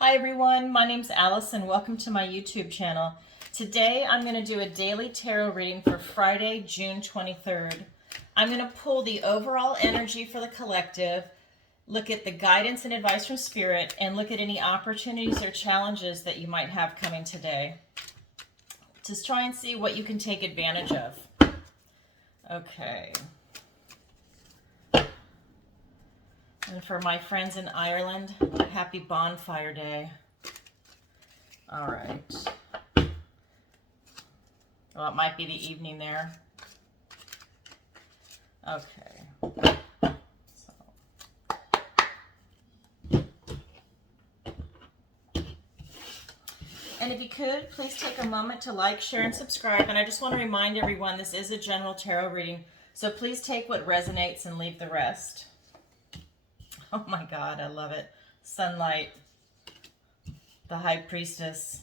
Hi everyone, my name's Alice and welcome to my YouTube channel. Today I'm going to do a daily tarot reading for Friday, June 23rd. I'm going to pull the overall energy for the collective, look at the guidance and advice from Spirit, and look at any opportunities or challenges that you might have coming today. Just try and see what you can take advantage of. Okay. And for my friends in Ireland, happy Bonfire Day. All right. Well, it might be the evening there. Okay. And if you could, please take a moment to like, share, and subscribe. And I just want to remind everyone this is a general tarot reading, so please take what resonates and leave the rest. Oh my God, I love it. Sunlight, the High Priestess,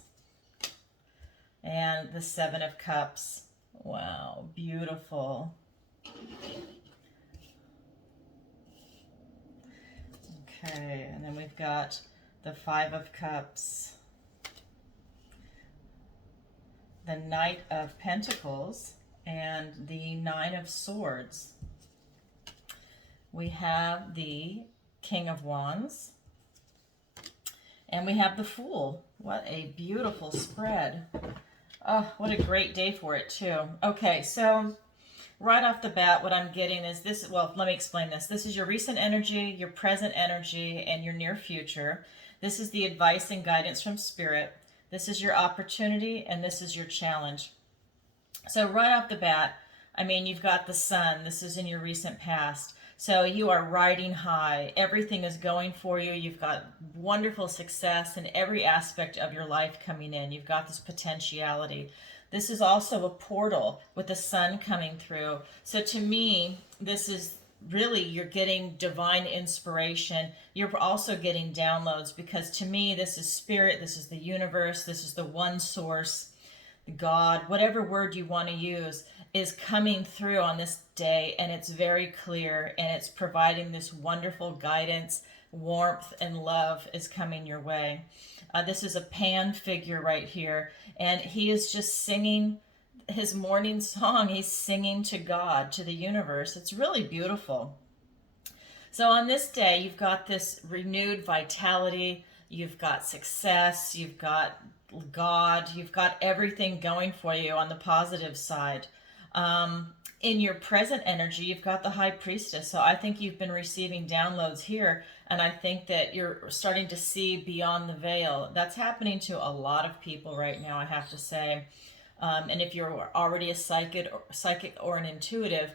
and the Seven of Cups. Wow, beautiful. Okay, and then we've got the Five of Cups, the Knight of Pentacles, and the Nine of Swords. We have the King of Wands, and we have the Fool. What a beautiful spread. Oh, what a great day for it too. Okay, so right off the bat, what I'm getting is this. Well, let me explain this. This is your recent energy, your present energy, and your near future. This is the advice and guidance from Spirit. This is your opportunity, and this is your challenge. So right off the bat, I mean, you've got the Sun. This is in your recent past. So you are riding high. Everything is going for you. You've got wonderful success in every aspect of your life coming in. You've got this potentiality. This is also a portal with the Sun coming through. So to me, this is really, you're getting divine inspiration. You're also getting downloads, because to me, this is Spirit. This is the universe. This is the one source, God, whatever word you want to use, is coming through on this day, and it's very clear, and it's providing this wonderful guidance, warmth, and love is coming your way. This is a Pan figure right here, and he is just singing his morning song. He's singing to God, to the universe. It's really beautiful. So on this day, you've got this renewed vitality, you've got success, you've got God, you've got everything going for you on the positive side. In your present energy, you've got the High Priestess. So I think you've been receiving downloads here, and I think that you're starting to see beyond the veil. That's happening to a lot of people right now, I have to say. And if you're already a psychic or an intuitive,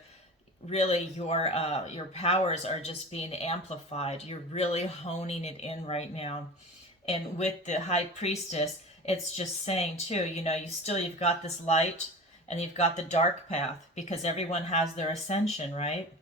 really your powers are just being amplified. You're really honing it in right now. And with the High Priestess, it's just saying too, you've got this light, and you've got the dark path, because everyone has their ascension, right?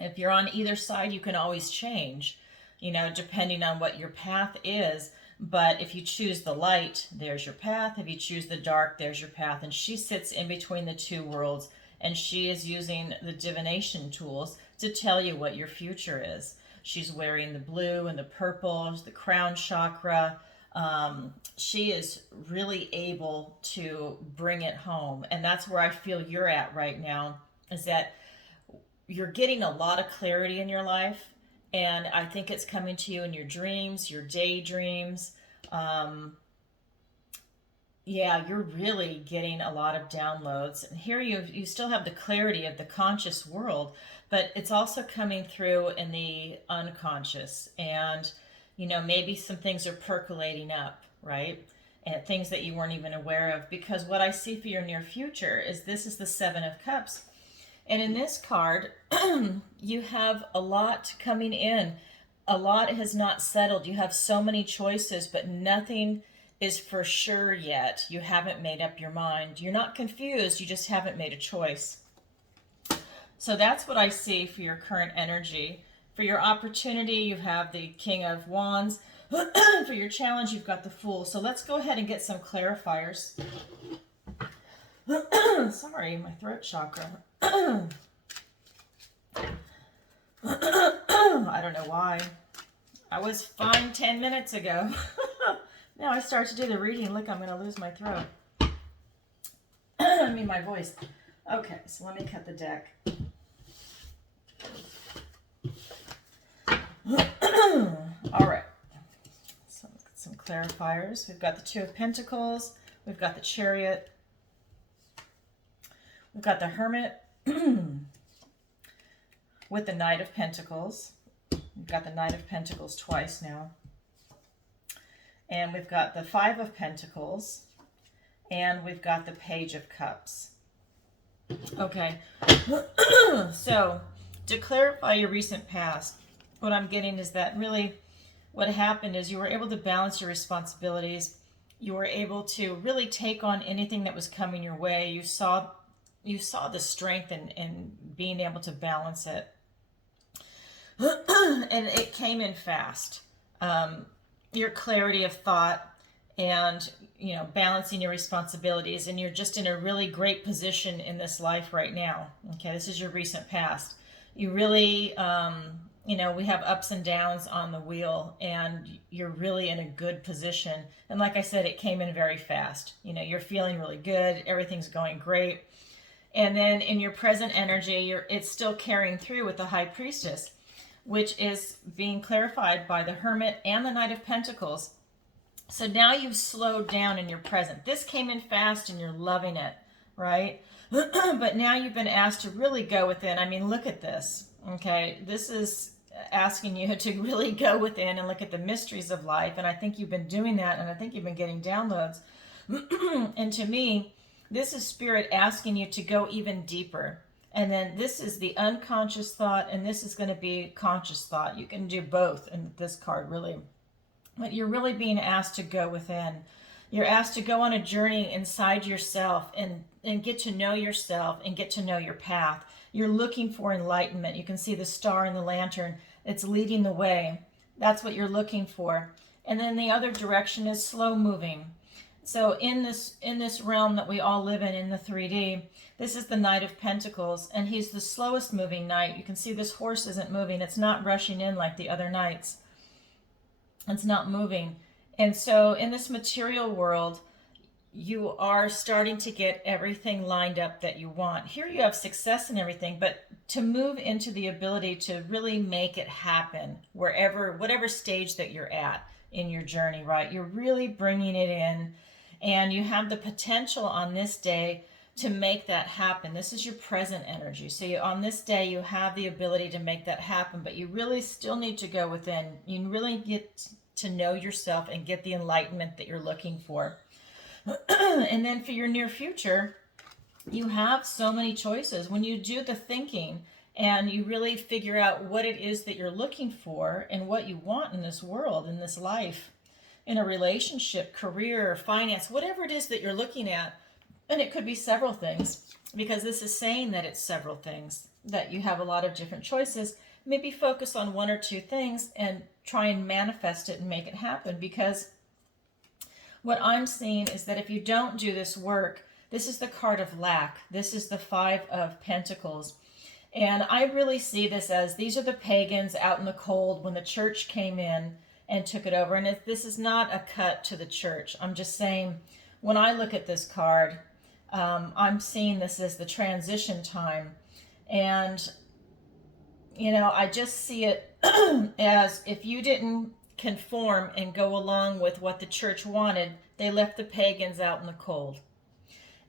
If you're on either side, you can always change, depending on what your path is. But if you choose the light, there's your path. If you choose the dark, there's your path. And she sits in between the two worlds, and she is using the divination tools to tell you what your future is. She's wearing the blue and the purple, the crown chakra. She is really able to bring it home. And that's where I feel you're at right now, is that you're getting a lot of clarity in your life. And I think it's coming to you in your dreams, your daydreams. Yeah, you're really getting a lot of downloads. And here you still have the clarity of the conscious world, but it's also coming through in the unconscious. And, maybe some things are percolating up, right? And things that you weren't even aware of. Because what I see for your near future is this is the Seven of Cups. And in this card, you have a lot coming in. A lot has not settled. You have so many choices, but nothing is for sure yet. You haven't made up your mind. You're not confused, you just haven't made a choice. So that's what I see for your current energy. For your opportunity, you have the King of Wands. For your challenge, you've got the Fool. So let's go ahead and get some clarifiers. Sorry, my throat chakra. I don't know why. I was fine 10 minutes ago. Now I start to do the reading. Look, I'm going to lose my throat. I mean, my voice. Okay, so let me cut the deck. All right. So let's get some clarifiers. We've got the Two of Pentacles. We've got the Chariot. We've got the Hermit with the Knight of Pentacles. We've got the Knight of Pentacles twice now. And we've got the Five of Pentacles. And we've got the Page of Cups. Okay. So, to clarify your recent past, what I'm getting is that really what happened is you were able to balance your responsibilities. You were able to really take on anything that was coming your way. You saw the strength in being able to balance it. And it came in fast. Your clarity of thought and, balancing your responsibilities. And you're just in a really great position in this life right now. Okay, this is your recent past. You really, we have ups and downs on the wheel, and you're really in a good position. And like I said, it came in very fast. You're feeling really good. Everything's going great. And then in your present energy, it's still carrying through with the High Priestess, which is being clarified by the Hermit and the Knight of Pentacles. So now you've slowed down in your present. This came in fast and you're loving it, right? But now you've been asked to really go within. I mean, look at this, okay? This is asking you to really go within and look at the mysteries of life. And I think you've been doing that, and I think you've been getting downloads. And to me, this is Spirit asking you to go even deeper. And then this is the unconscious thought, and this is going to be conscious thought. You can do both in this card, really. But you're really being asked to go within. You're asked to go on a journey inside yourself and get to know yourself and get to know your path. You're looking for enlightenment. You can see the star and the lantern. It's leading the way. That's what you're looking for. And then the other direction is slow moving. So in this realm that we all live in the 3D, this is the Knight of Pentacles, and he's the slowest moving knight. You can see this horse isn't moving. It's not rushing in like the other knights. It's not moving. And so in this material world, you are starting to get everything lined up that you want. Here you have success and everything, but to move into the ability to really make it happen whatever stage that you're at in your journey, right? You're really bringing it in, and you have the potential on this day to make that happen. This is your present energy. So on this day, you have the ability to make that happen, but you really still need to go within. You really get to know yourself and get the enlightenment that you're looking for. And then for your near future, you have so many choices. When you do the thinking and you really figure out what it is that you're looking for and what you want in this world, in this life, in a relationship, career, finance, whatever it is that you're looking at, and it could be several things, because this is saying that it's several things, that you have a lot of different choices. Maybe focus on one or two things and try and manifest it and make it happen, because what I'm seeing is that if you don't do this work, this is the card of lack. This is the Five of Pentacles. And I really see this as these are the pagans out in the cold when the church came in and took it over. And this is not a cut to the church. I'm just saying, when I look at this card, I'm seeing this as the transition time. And, I just see it as if you didn't conform and go along with what the church wanted, they left the pagans out in the cold.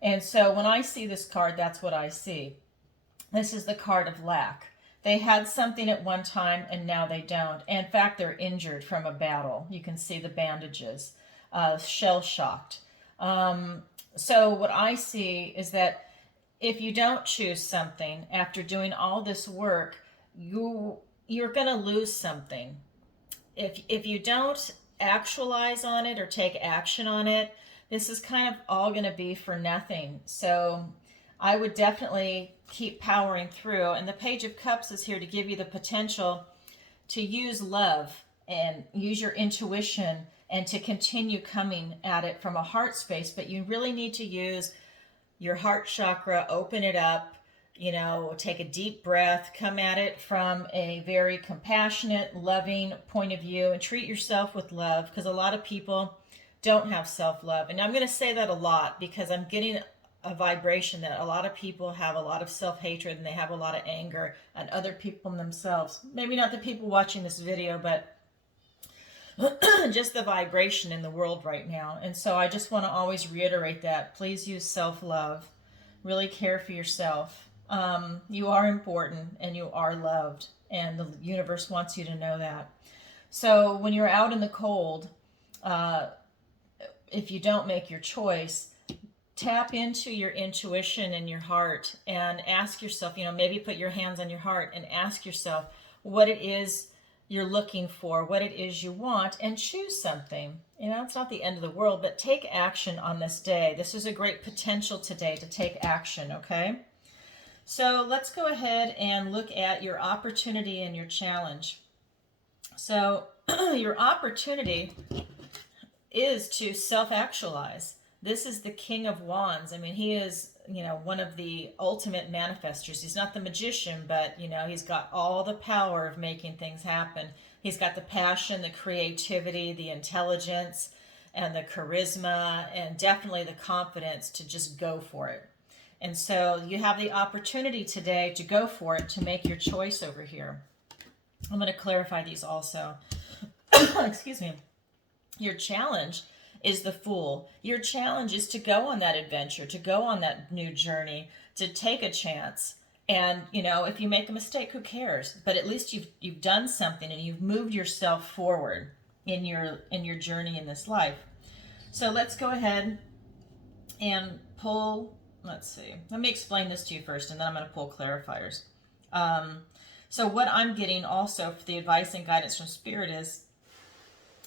And so when I see this card, that's what I see. This is the card of lack. They had something at one time and now they don't. In fact, they're injured from a battle. You can see the bandages, shell-shocked. So what I see is that if you don't choose something after doing all this work, you're going to lose something. If you don't actualize on it or take action on it, this is kind of all going to be for nothing. So I would definitely keep powering through. And the Page of Cups is here to give you the potential to use love and use your intuition and to continue coming at it from a heart space. But you really need to use your heart chakra, open it up, you know, take a deep breath, come at it from a very compassionate, loving point of view, and treat yourself with love, because a lot of people don't have self-love. And I'm going to say that a lot because I'm getting a vibration that a lot of people have a lot of self-hatred and they have a lot of anger at other people and themselves. Maybe not the people watching this video, but just the vibration in the world right now. And so I just want to always reiterate that. Please use self-love. Really care for yourself. You are important and you are loved, and the universe wants you to know that. So when you're out in the cold, if you don't make your choice, tap into your intuition and your heart and ask yourself, you know, maybe put your hands on your heart and ask yourself what it is you're looking for, what it is you want, and choose something. You know, it's not the end of the world, but take action on this day. This is a great potential today to take action, okay? So let's go ahead and look at your opportunity and your challenge. So your opportunity is to self-actualize. This is the King of Wands. I mean, he is, you know, one of the ultimate manifestors. He's not the magician, but, you know, he's got all the power of making things happen. He's got the passion, the creativity, the intelligence, and the charisma, and definitely the confidence to just go for it. And so you have the opportunity today to go for it, to make your choice over here. I'm going to clarify these also. Excuse me. Your challenge is the Fool. Your challenge is to go on that adventure, to go on that new journey, to take a chance. And, you know, if you make a mistake, who cares? But at least you've done something and you've moved yourself forward in your journey in this life. So let's go ahead and pull, let's see. Let me explain this to you first, and then I'm going to pull clarifiers. So what I'm getting also for the advice and guidance from Spirit is,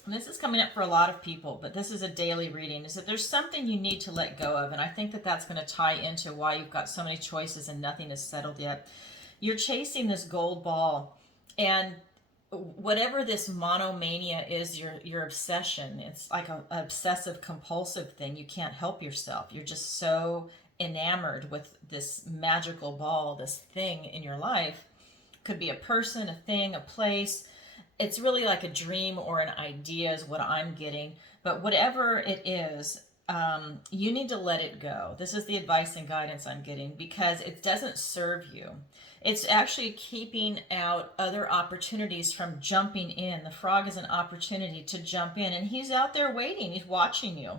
and this is coming up for a lot of people, but this is a daily reading, is that there's something you need to let go of. And I think that that's going to tie into why you've got so many choices and nothing is settled yet. You're chasing this gold ball, and whatever this monomania is, your obsession, it's like an obsessive compulsive thing. You can't help yourself. You're just so enamored with this magical ball, this thing in your life. Could be a person, a thing, a place. It's really like a dream or an idea is what I'm getting. But whatever it is, you need to let it go. This is the advice and guidance I'm getting, because it doesn't serve you. It's actually keeping out other opportunities from jumping in. The frog is an opportunity to jump in, and he's out there waiting. He's watching you.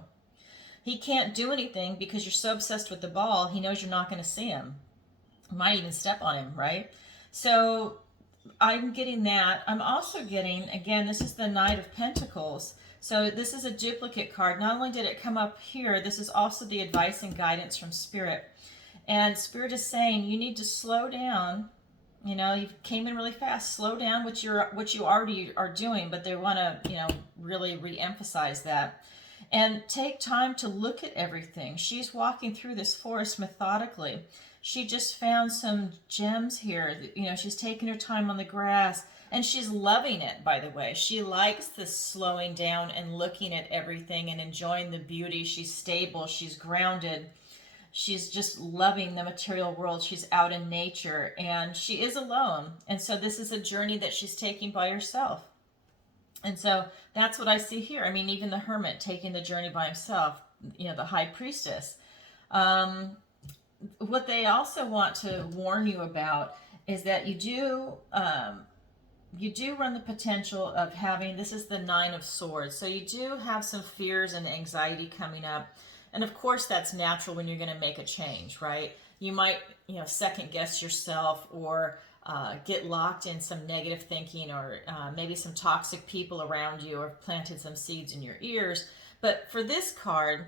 He can't do anything because you're so obsessed with the ball. He knows you're not going to see him. You might even step on him, right? So I'm getting that. I'm also getting, again, this is the Knight of Pentacles. So this is a duplicate card. Not only did it come up here, this is also the advice and guidance from Spirit. And Spirit is saying you need to slow down. You know, you came in really fast. Slow down what you already are doing, but they want to, you know, really re-emphasize that. And take time to look at everything. She's walking through this forest methodically. She just found some gems here. You know, she's taking her time on the grass, and she's loving it, by the way. She likes this slowing down and looking at everything and enjoying the beauty. She's stable. She's grounded. She's just loving the material world. She's out in nature, and she is alone. And so this is a journey that she's taking by herself. And so that's what I see here. I mean, even the Hermit taking the journey by himself, you know, the High Priestess. What they also want to warn you about is that you do run the potential of having, this is the Nine of Swords. So you do have some fears and anxiety coming up. And of course, that's natural when you're going to make a change, right? You might, you know, second guess yourself, or get locked in some negative thinking, or maybe some toxic people around you, or planted some seeds in your ears. But for this card,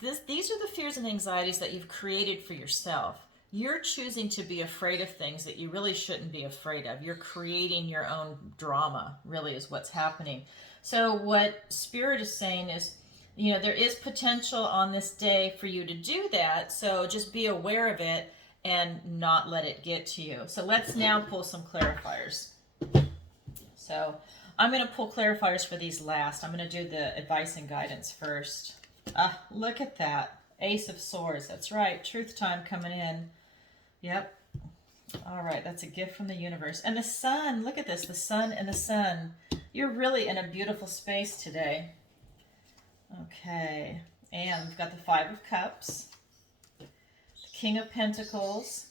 these are the fears and anxieties that you've created for yourself. You're choosing to be afraid of things that you really shouldn't be afraid of. You're creating your own drama, really, is what's happening. So what Spirit is saying is, you know, there is potential on this day for you to do that. So just be aware of it and not let it get to you. So let's now pull some clarifiers. So I'm going to pull clarifiers for these last. I'm going to do the advice and guidance first. Look at that. Ace of Swords. That's right. Truth time coming in. Yep. All right, that's a gift from the universe. And the sun, look at this, the sun and the sun. You're really in a beautiful space today. Okay, and we've got the Five of Cups, the King of Pentacles.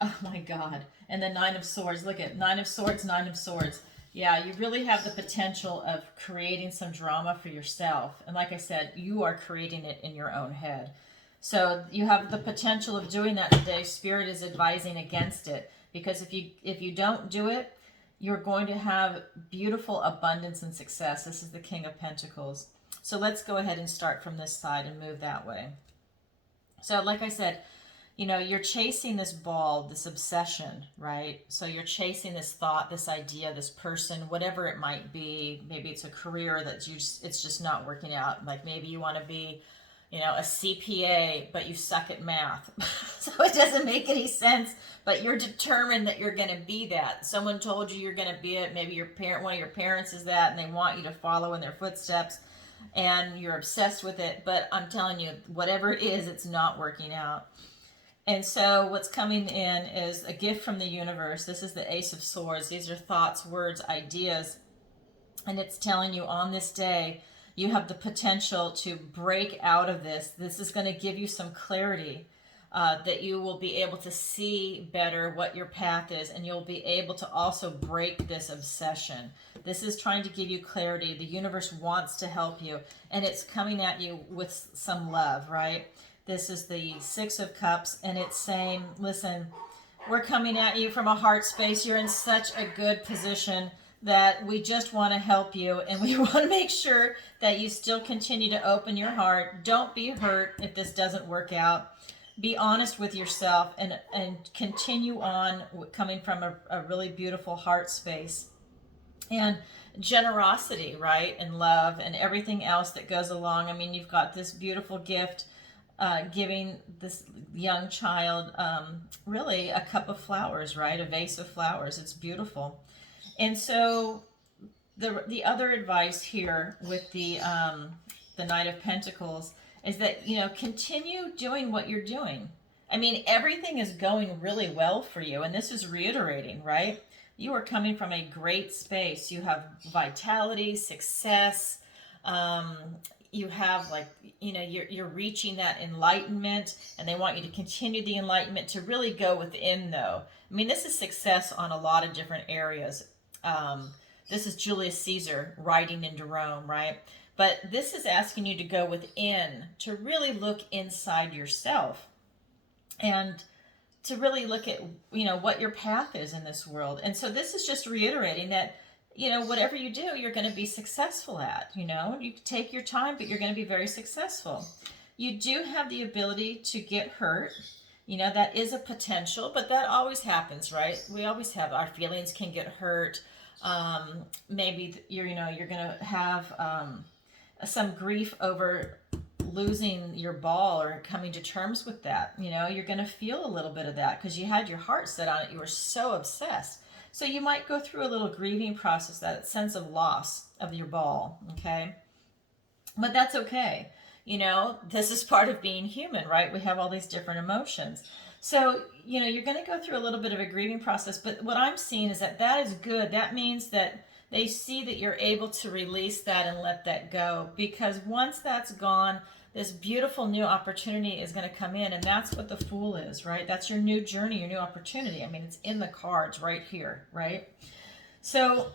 Oh my God. And the Nine of Swords. Look at Nine of Swords, Nine of Swords. Yeah, you really have the potential of creating some drama for yourself. And like I said, you are creating it in your own head. So you have the potential of doing that today. Spirit is advising against it, because if you don't do it, you're going to have beautiful abundance and success. This is the King of Pentacles. So let's go ahead and start from this side and move that way. So like I said, you know, you're chasing this ball, this obsession, right? So you're chasing this thought, this idea, this person, whatever it might be. Maybe it's a career that it's just not working out. Like maybe you want to be, you know, a CPA, but you suck at math. So it doesn't make any sense, but you're determined that you're going to be that. Someone told you you're going to be it. Maybe one of your parents is that, and they want you to follow in their footsteps, and you're obsessed with it. But I'm telling you, whatever it is, it's not working out. And so what's coming in is a gift from the universe. This is the Ace of Swords. These are thoughts, words, ideas. And it's telling you on this day, you have the potential to break out of this. This is going to give you some clarity, that you will be able to see better what your path is, and you'll be able to also break this obsession. This is trying to give you clarity. The universe wants to help you, and it's coming at you with some love, right? This is the Six of Cups, and it's saying, listen, we're coming at you from a heart space. You're in such a good position that we just want to help you, and we want to make sure that you still continue to open your heart. Don't be hurt if this doesn't work out. Be honest with yourself and continue on coming from a really beautiful heart space. And generosity, right? And love and everything else that goes along. I mean, you've got this beautiful gift, giving this young child really a cup of flowers, right? A vase of flowers. It's beautiful. And so the other advice here with the Knight of Pentacles is that, you know, continue doing what you're doing. I mean, everything is going really well for you. And this is reiterating, right? You are coming from a great space. You have vitality, success. You have, like, you know, you're reaching that enlightenment, and they want you to continue the enlightenment to really go within, though. I mean, this is success on a lot of different areas. This is Julius Caesar riding into Rome, right? But this is asking you to go within, to really look inside yourself, and to really look at, you know, what your path is in this world. And so this is just reiterating that, you know, whatever you do, you're going to be successful at. You know, you take your time, but you're going to be very successful. You do have the ability to get hurt. You know, that is a potential, but that always happens, right? We always have, our feelings can get hurt. Maybe you're going to have some grief over losing your ball or coming to terms with that. You know, you're going to feel a little bit of that because you had your heart set on it. You were so obsessed. So you might go through a little grieving process, that sense of loss of your ball, okay? But that's okay. You know, this is part of being human, right? We have all these different emotions. So, you know, you're going to go through a little bit of a grieving process, but what I'm seeing is that that is good. That means that they see that you're able to release that and let that go, because once that's gone, this beautiful new opportunity is going to come in, and that's what the Fool is, right? That's your new journey, your new opportunity. I mean, it's in the cards right here, right? So,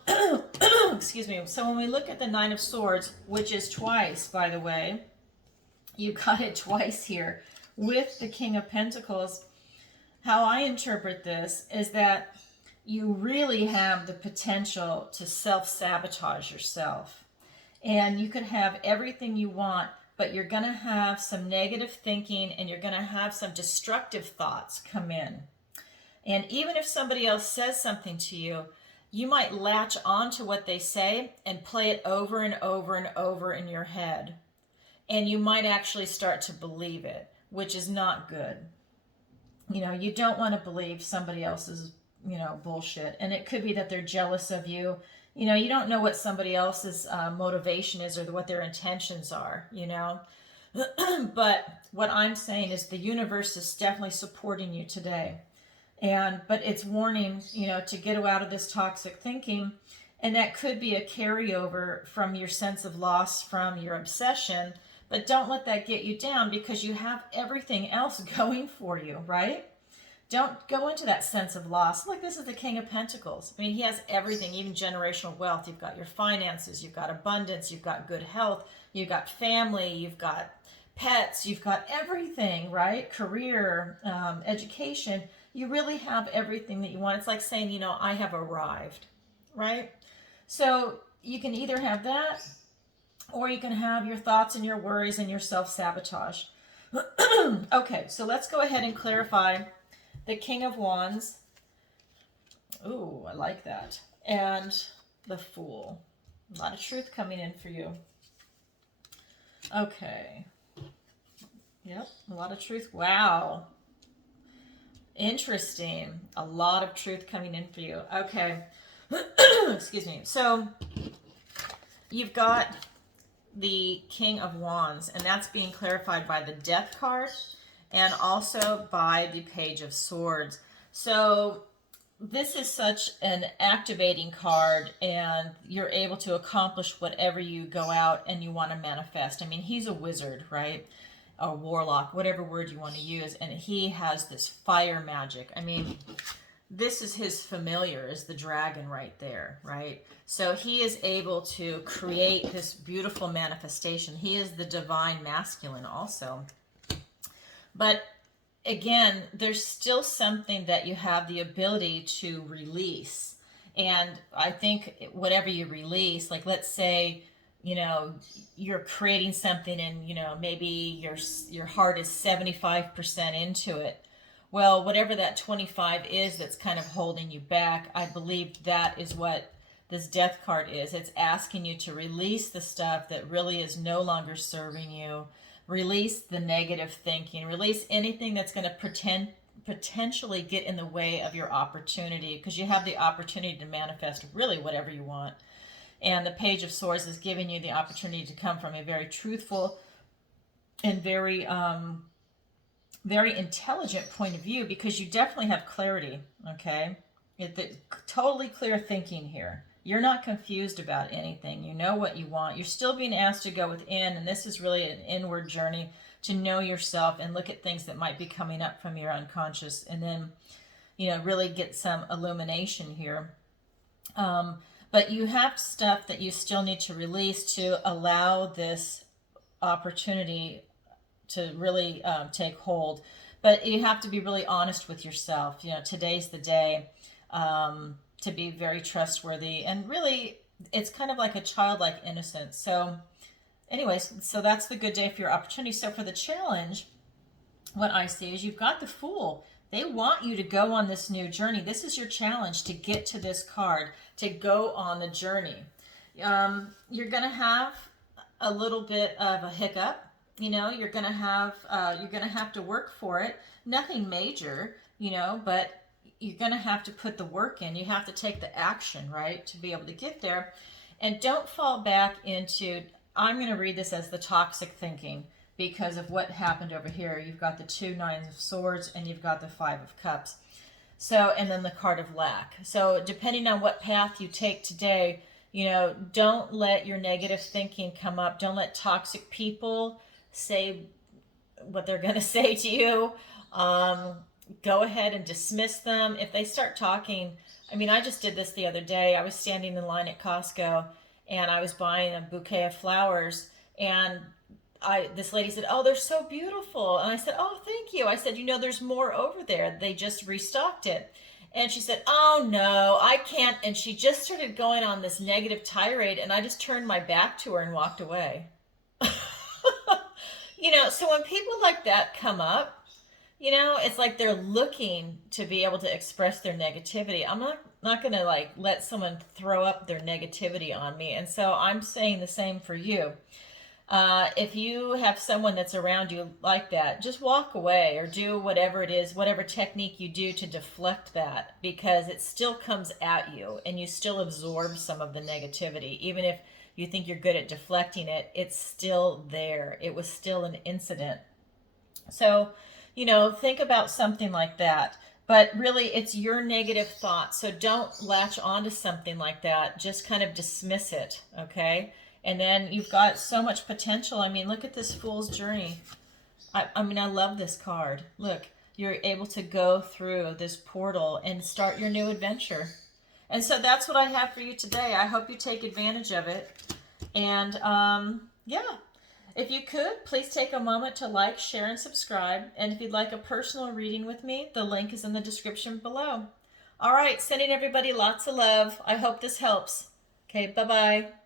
excuse me. So when we look at the Nine of Swords, which is twice, by the way, you got it twice here with the King of Pentacles. How I interpret this is that you really have the potential to self-sabotage yourself. And you could have everything you want, but you're going to have some negative thinking, and you're going to have some destructive thoughts come in. And even if somebody else says something to you, you might latch on to what they say and play it over and over and over in your head. And you might actually start to believe it, which is not good. You know, you don't want to believe somebody else's, you know, bullshit. And it could be that they're jealous of you. You know, you don't know what somebody else's motivation is or what their intentions are, you know. But what I'm saying is the universe is definitely supporting you today. But it's warning, to get out of this toxic thinking. And that could be a carryover from your sense of loss from your obsession. But don't let that get you down, because you have everything else going for you, right? Don't go into that sense of loss. Look, this is the King of Pentacles. I mean, he has everything, even generational wealth. You've got your finances, you've got abundance, you've got good health, you've got family, you've got pets, you've got everything, right? Career, education. You really have everything that you want. It's like saying, I have arrived, right? So you can either have that, or you can have your thoughts and your worries and your self-sabotage. Okay, so let's go ahead and clarify the King of Wands. Ooh, I like that. And the Fool. A lot of truth coming in for you. Okay. Yep, a lot of truth. Wow. Interesting. A lot of truth coming in for you. Okay. Excuse me. So you've got the King of Wands, and that's being clarified by the Death card and also by the Page of Swords. So this is such an activating card, and you're able to accomplish whatever you go out and you want to manifest. I mean, he's a wizard, right? A warlock, whatever word you want to use, and he has this fire magic. I mean, this is his familiar, is the dragon right there, right? So he is able to create this beautiful manifestation. He is the divine masculine also. But again, there's still something that you have the ability to release. And I think whatever you release, like let's say, you're creating something and, maybe your heart is 75% into it. Well, whatever that 25 is that's kind of holding you back, I believe that is what this Death card is. It's asking you to release the stuff that really is no longer serving you. Release the negative thinking. Release anything that's going to potentially get in the way of your opportunity, because you have the opportunity to manifest really whatever you want. And the Page of Swords is giving you the opportunity to come from a very truthful and very intelligent point of view, because you definitely have clarity, okay? Totally clear thinking here. You're not confused about anything. You know what you want. You're still being asked to go within, and this is really an inward journey to know yourself and look at things that might be coming up from your unconscious, and then, really get some illumination here. But you have stuff that you still need to release to allow this opportunity to really take hold. But you have to be really honest with yourself. Today's the day to be very trustworthy. And really, it's kind of like a childlike innocence. So anyways, so that's the good day for your opportunity. So for the challenge, what I see is you've got the Fool. They want you to go on this new journey. This is your challenge, to get to this card, to go on the journey. You're going to have a little bit of a hiccup. You're going to have to work for it. Nothing major, but you're going to have to put the work in. You have to take the action, right, to be able to get there. And don't fall back into, I'm going to read this as the toxic thinking, because of what happened over here. You've got the 2 Nines of Swords, and you've got the 5 of Cups. So, and then the card of lack. So depending on what path you take today, don't let your negative thinking come up. Don't let toxic people say what they're going to say to you. Go ahead and dismiss them. If they start talking, I just did this the other day. I was standing in line at Costco, and I was buying a bouquet of flowers, and this lady said, "Oh, they're so beautiful." And I said, "Oh, thank you." I said, "There's more over there. They just restocked it." And she said, "Oh, no, I can't." And she just started going on this negative tirade, and I just turned my back to her and walked away. So when people like that come up, it's like they're looking to be able to express their negativity. I'm not going to let someone throw up their negativity on me. And so I'm saying the same for you. If you have someone that's around you like that, just walk away, or do whatever it is, whatever technique you do to deflect that, because it still comes at you and you still absorb some of the negativity. Even if you think you're good at deflecting it, it's still there. It was still an incident. So, think about something like that. But really, it's your negative thoughts. So don't latch onto something like that. Just kind of dismiss it, okay? And then you've got so much potential. I mean, look at this Fool's Journey. I mean, I love this card. Look, you're able to go through this portal and start your new adventure. And so that's what I have for you today. I hope you take advantage of it. And yeah, if you could, please take a moment to like, share, and subscribe. And if you'd like a personal reading with me, the link is in the description below. All right, sending everybody lots of love. I hope this helps. Okay, bye-bye.